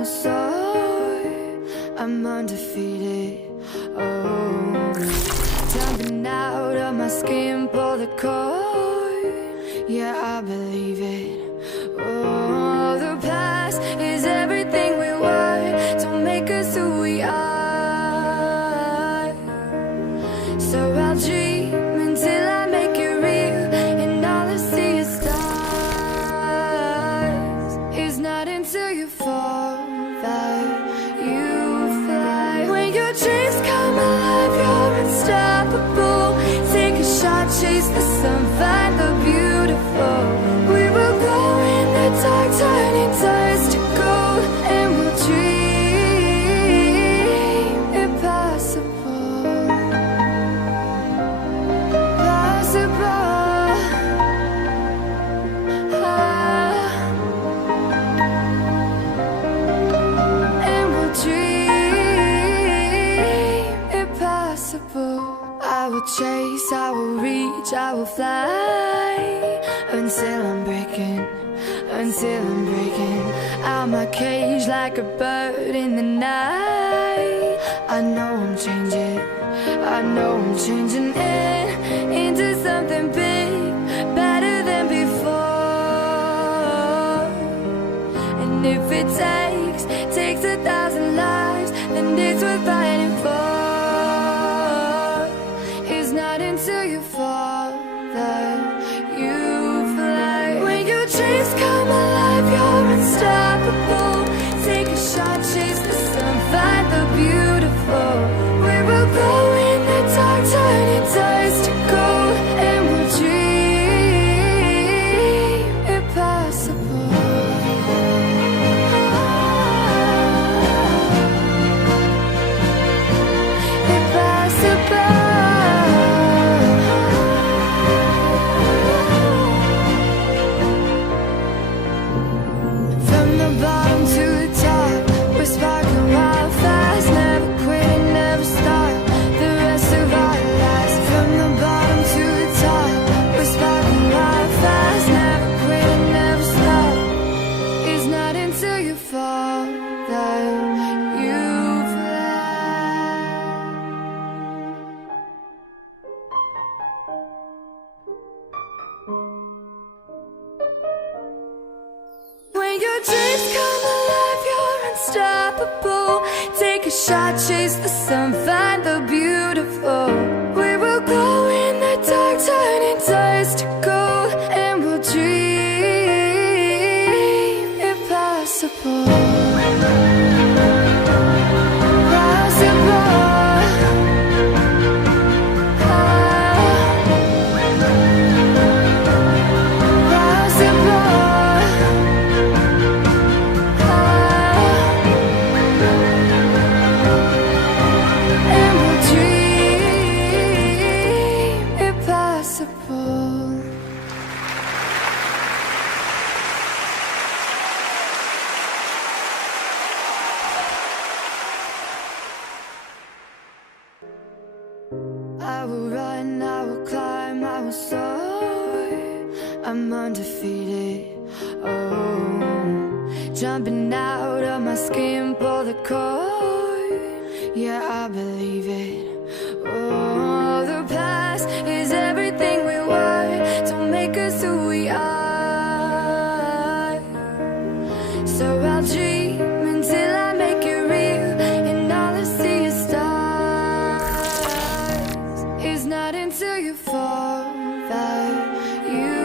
will soar. I'm undefeated. Oh, jumping out of my skin, pull the cord. Yeah, I believe it. Oh, the past is everything we were. Don't make us who we are. So I'll dream until I make it real, and all I see is stars. It's not until you fall that you fly. When your dreams come alive, you're unstoppable. Take a shot, chase the sun, find the beautiful. We will go in the dark, turning dust to gold, and we'll dream impossible. Possible. And we'll dream impossible. I will chase, I will reach, I will fly until I'm breaking out my cage like a bird in the night. I know I'm changing into something big, better than before. And if it takes 1,000 lives, then it's worth fighting for. It's not until you fall that you fly. When your dreams come alive, you're unstoppable. Take a shot, chase the sun, find the beautiful. We will go in the dark, turning dust to gold, and we'll dream impossible. Impossible. From the bottom to the top, we're sparking wild fast. Never quit, never stop, the rest of our lives. From the bottom to the top, we're sparking wild fast. Never quit, never stop. It's not until you fall that you fly. When your dreams come alive, you're unstoppable. Take a shot, chase the sun, find the beautiful. We will go in the dark, turning dust to gold, and we'll dream impossible. Possible. And we'll dream impossible. I will run, I will climb, I will soar. I'm undefeated. Oh, jumping out of my skin, pull the cord. Yeah, I believe it. Oh, the past is everything we were. Don't make us who we are. So I'll dream until I make it real, and all I see is stars. It's not until you fall that you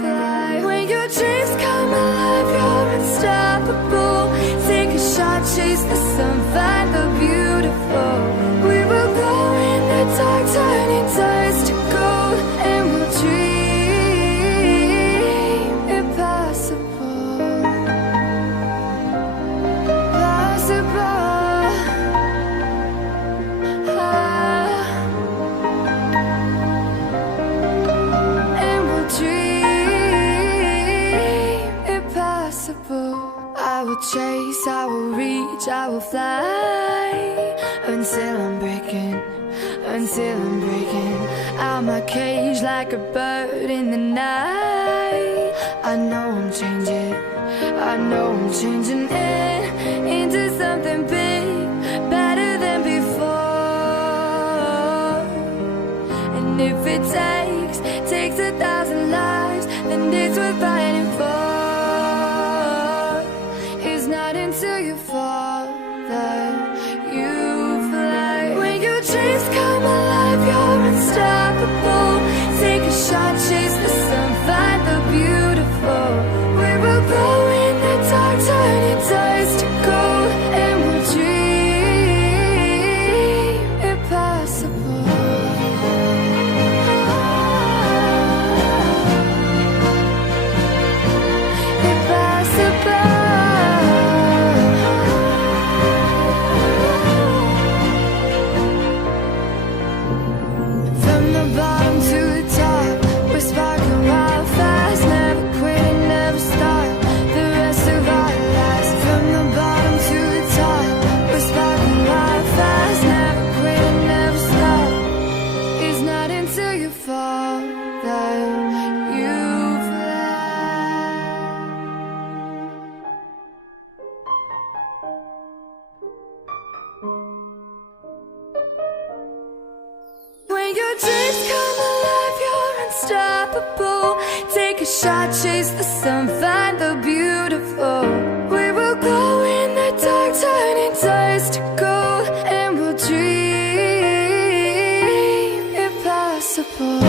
fly. When your dreams come alive, you're unstoppable. Take a shot, chase the sun, find the beautiful. We will go in the dark, turning dust to gold, and we'll dream impossible. Possible. And we'll dream impossible. I will chase, I will reach, I will fly until I'm breaking out my cage like a bird in the night. I know I'm changing in it takes 1,000 lives, then it's worth fighting for. It's not until you fall that you fly. When your dreams come alive, you're unstoppable. Take a shot, chase the sun, find the beautiful. We will go in the dark, turn it dust to gold, and we'll dream impossible. From the bottom to the top, we're sparking wild fast, never quit, never stop, the rest of our lives. From the bottom to the top, we're sparking wild fast, never quit, never stop. It's not until you fall that you fly. When your dreams come alive, you're unstoppable. Take a shot, chase the sun, find the beautiful. We will go in the dark, turning dust to gold, and we'll dream impossible.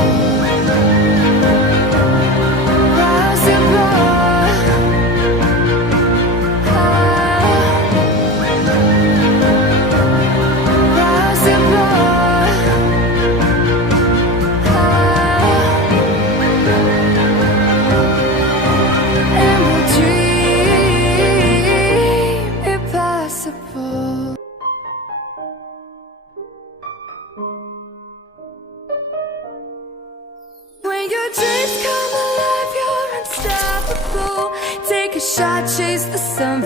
When your dreams come alive, you're unstoppable. Take a shot, chase the sun.